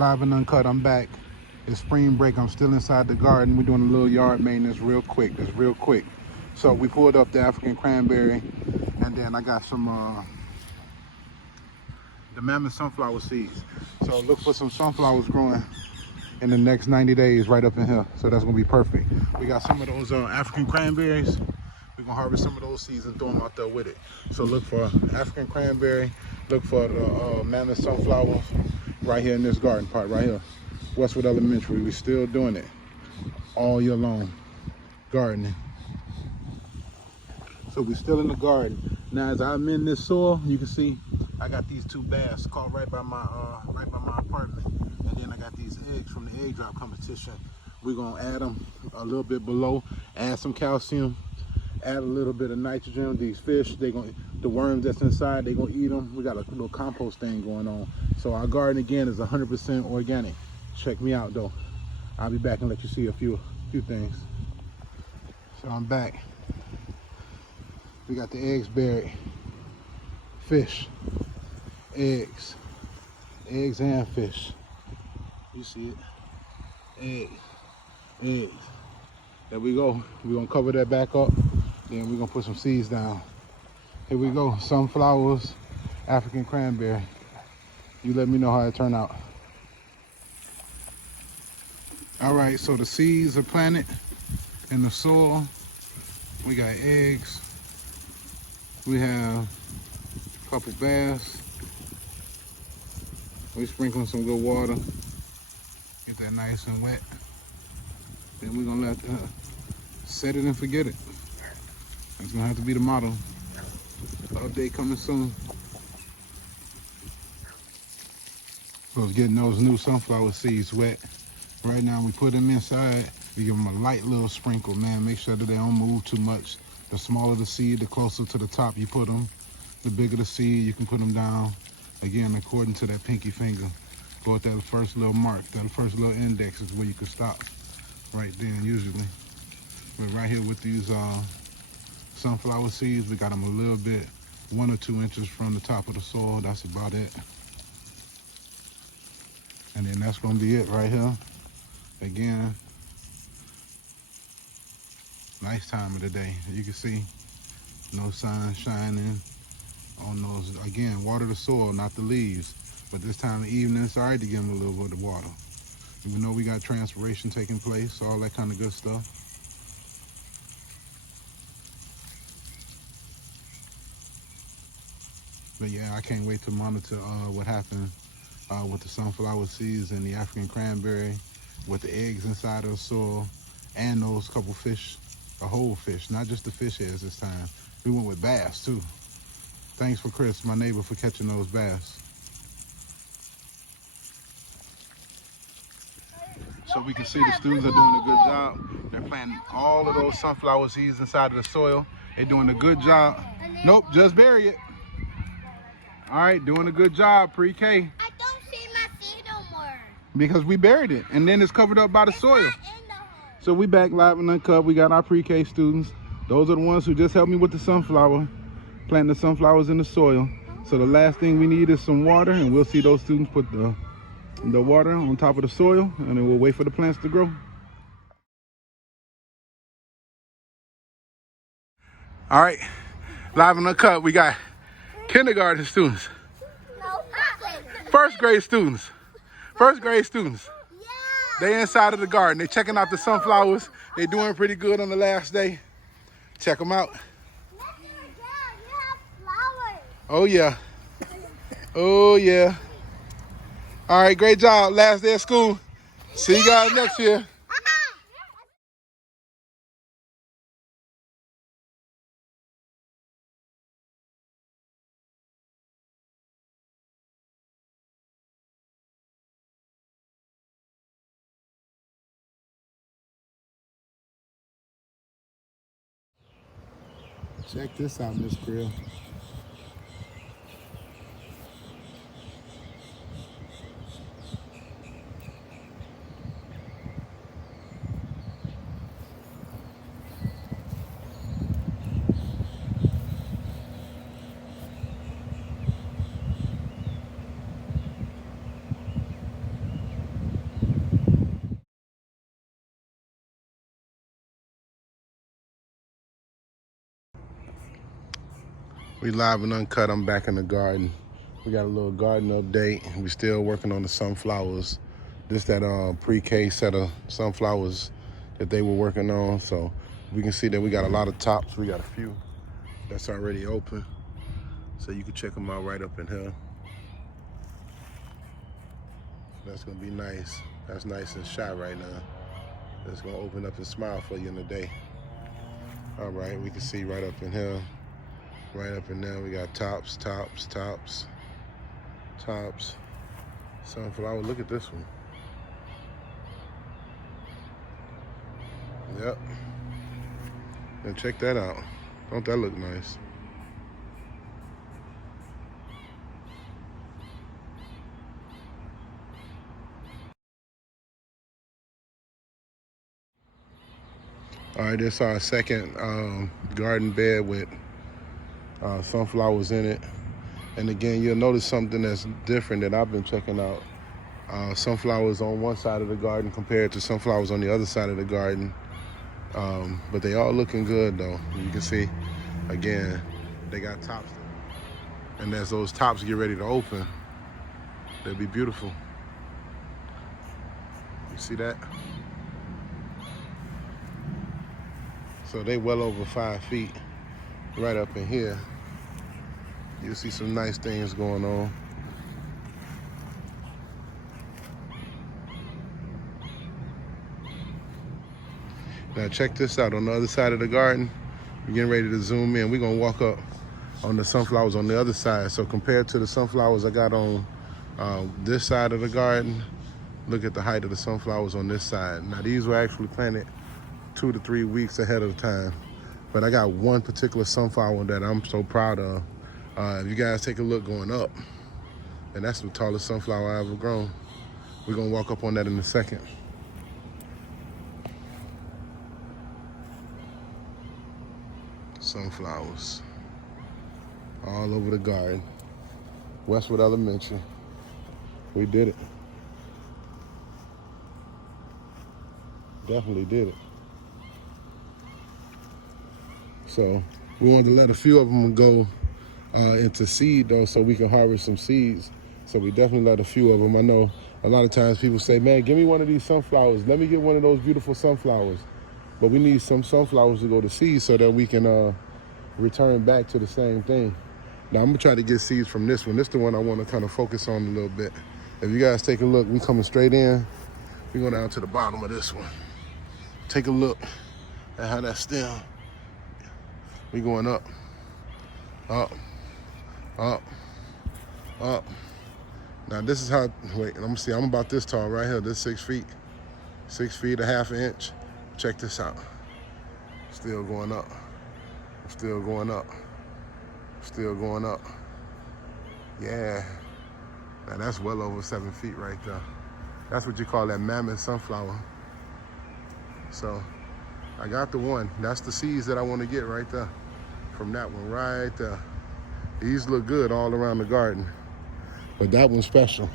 Live and uncut, I'm back. It's spring break, I'm still inside the garden. We're doing a little yard maintenance real quick, just real quick. So we pulled up the African cranberry, and then I got some the mammoth sunflower seeds. So look for some sunflowers growing in the next 90 days right up in here. So that's gonna be perfect. We got some of those African cranberries. We're gonna harvest some of those seeds and throw them out there with it. So look for African cranberry, look for the mammoth sunflower right here in this garden part right here. Westward Elementary, we're still doing it all year long, gardening. So we're still in the garden. Now as I'm in this soil, you can see I got these two bass caught right by my apartment. And then I got these eggs from the egg drop competition. We're gonna add them a little bit below, add some calcium, add a little bit of nitrogen. These fish, the worms that's inside, they're gonna eat them. We got a little compost thing going on. So our garden again is 100% organic. Check me out though. I'll be back and let you see a few things. So I'm back. We got the eggs buried. Fish, eggs and fish. You see it, eggs. There we go. We're gonna cover that back up. Then we're gonna put some seeds down. Here we go, sunflowers, African cranberry. You let me know how it turned out. All right, so the seeds are planted in the soil. We got eggs. We have a couple bass. We sprinkling some good water. Get that nice and wet. Then we're gonna set it and forget it. That's gonna have to be the motto. Update coming soon. So it's getting those new sunflower seeds wet. Right now we put them inside. We give them a light little sprinkle, man. Make sure that they don't move too much. The smaller the seed, the closer to the top you put them. The bigger the seed, you can put them down. Again, according to that pinky finger. Go at that first little mark, that first little index is where you can stop. Right then, usually. But right here with these sunflower seeds, we got them a little bit, 1 or 2 inches from the top of the soil. That's about it. And then that's gonna be it right here. Again, nice time of the day. You can see no sun shining on those. Again, water the soil, not the leaves. But this time of evening, it's all right to give them a little bit of water. Even though we got transpiration taking place, all that kind of good stuff. But yeah, I can't wait to monitor what happened with the sunflower seeds and the African cranberry, with the eggs inside of the soil, and those couple fish, a whole fish, not just the fish heads this time. We went with bass too. Thanks for Chris, my neighbor, for catching those bass. So we can see the students are doing a good job. They're planting all of those sunflower seeds inside of the soil. They're doing a good job. Nope, just bury it. All right, doing a good job, pre-K. I don't see my seed no more. Because we buried it, and then it's covered up by the soil. So we back live and uncut. We got our pre-K students. Those are the ones who just helped me with the sunflower, planting the sunflowers in the soil. So the last thing we need is some water, and we'll see those students put the water on top of the soil, and then we'll wait for the plants to grow. All right, live and uncut, we got kindergarten students, first grade students. They inside of the garden. They checking out the sunflowers. They doing pretty good on the last day. Check them out. Oh yeah. Oh yeah. All right, great job. Last day of school. See you guys next year. Check this out, Miss Krill. We live and uncut. I'm back in the garden. We got a little garden update. We still working on the sunflowers. This that pre-K set of sunflowers that they were working on. So we can see that we got a lot of tops. We got a few that's already open. So you can check them out right up in here. That's gonna be nice. That's nice and shy right now. It's gonna open up and smile for you in the day. All right, we can see right up in here. Right up in there, we got tops, tops, tops, tops. Sunflower, look at this one. Yep. And check that out. Don't that look nice? All right, this is our second garden bed with sunflowers in it. And again, you'll notice something that's different that I've been checking out. Sunflowers on one side of the garden compared to sunflowers on the other side of the garden. But they all looking good though. You can see, again, they got tops. And as those tops get ready to open, they'll be beautiful. You see that? So they well over 5 feet right up in here. You'll see some nice things going on. Now check this out, on the other side of the garden, we're getting ready to zoom in. We're gonna walk up on the sunflowers on the other side. So compared to the sunflowers I got on this side of the garden, look at the height of the sunflowers on this side. Now these were actually planted 2 to 3 weeks ahead of time. But I got one particular sunflower that I'm so proud of. If you guys take a look going up, and that's the tallest sunflower I ever grown. We're gonna walk up on that in a second. Sunflowers all over the garden. Westward Elementary. We did it. Definitely did it. So we wanted to let a few of them go into seed though, so we can harvest some seeds. So we definitely let a few of them. I know a lot of times people say, man, give me one of these sunflowers. Let me get one of those beautiful sunflowers. But we need some sunflowers to go to seed so that we can return back to the same thing. Now I'm gonna try to get seeds from this one. This is the one I wanna kind of focus on a little bit. If you guys take a look, we coming straight in. We go down to the bottom of this one. Take a look at how that stem. We going up, up, up, up. Now this is how, wait, let me see, I'm about this tall right here. This 6 feet, 6 feet, a half an inch. Check this out. Still going up, still going up, still going up. Yeah, now that's well over 7 feet right there. That's what you call that mammoth sunflower. So I got the one. That's the seeds that I want to get right there. From that one right there. These look good all around the garden, but that one's special.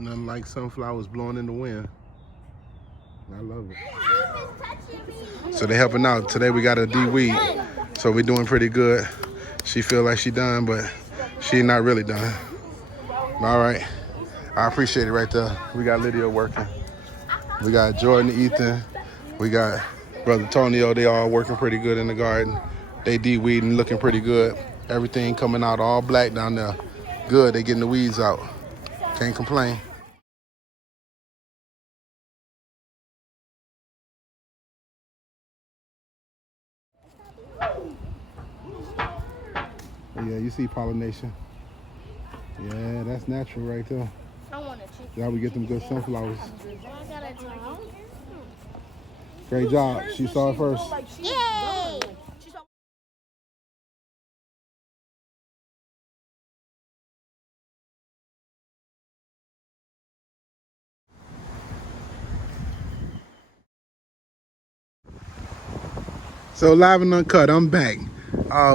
Nothing like sunflowers blowing in the wind. I love it. So they helping out. Today we got a de-weed. So we're doing pretty good. She feel like she done, but she not really done. All right. I appreciate it right there. We got Lydia working. We got Jordan, Ethan. We got Brother Tonio. They all working pretty good in the garden. They de-weeding, looking pretty good. Everything coming out all black down there. Good, they getting the weeds out. Can't complain. Yeah, you see pollination. Yeah, that's natural right there. I want a chicken. Y'all we get them good sunflowers. Great job. She saw it first. Yay! So live and uncut, I'm back.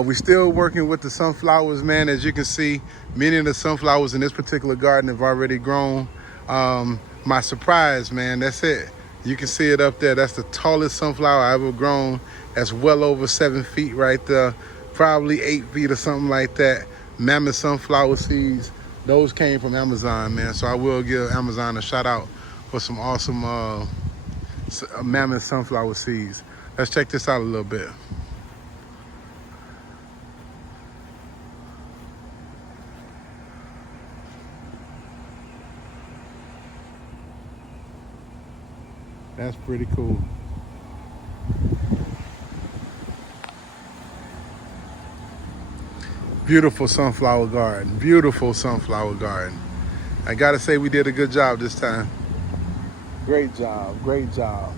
We still working with the sunflowers, man. As you can see, many of the sunflowers in this particular garden have already grown. My surprise, man, that's it. You can see it up there. That's the tallest sunflower I ever grown. That's well over 7 feet right there. Probably 8 feet or something like that. Mammoth sunflower seeds. Those came from Amazon, man. So I will give Amazon a shout out for some awesome mammoth sunflower seeds. Let's check this out a little bit. That's pretty cool. Beautiful sunflower garden. Beautiful sunflower garden. I gotta say we did a good job this time. Great job, great job.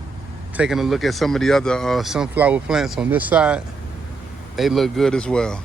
Taking a look at some of the other sunflower plants on this side, they look good as well.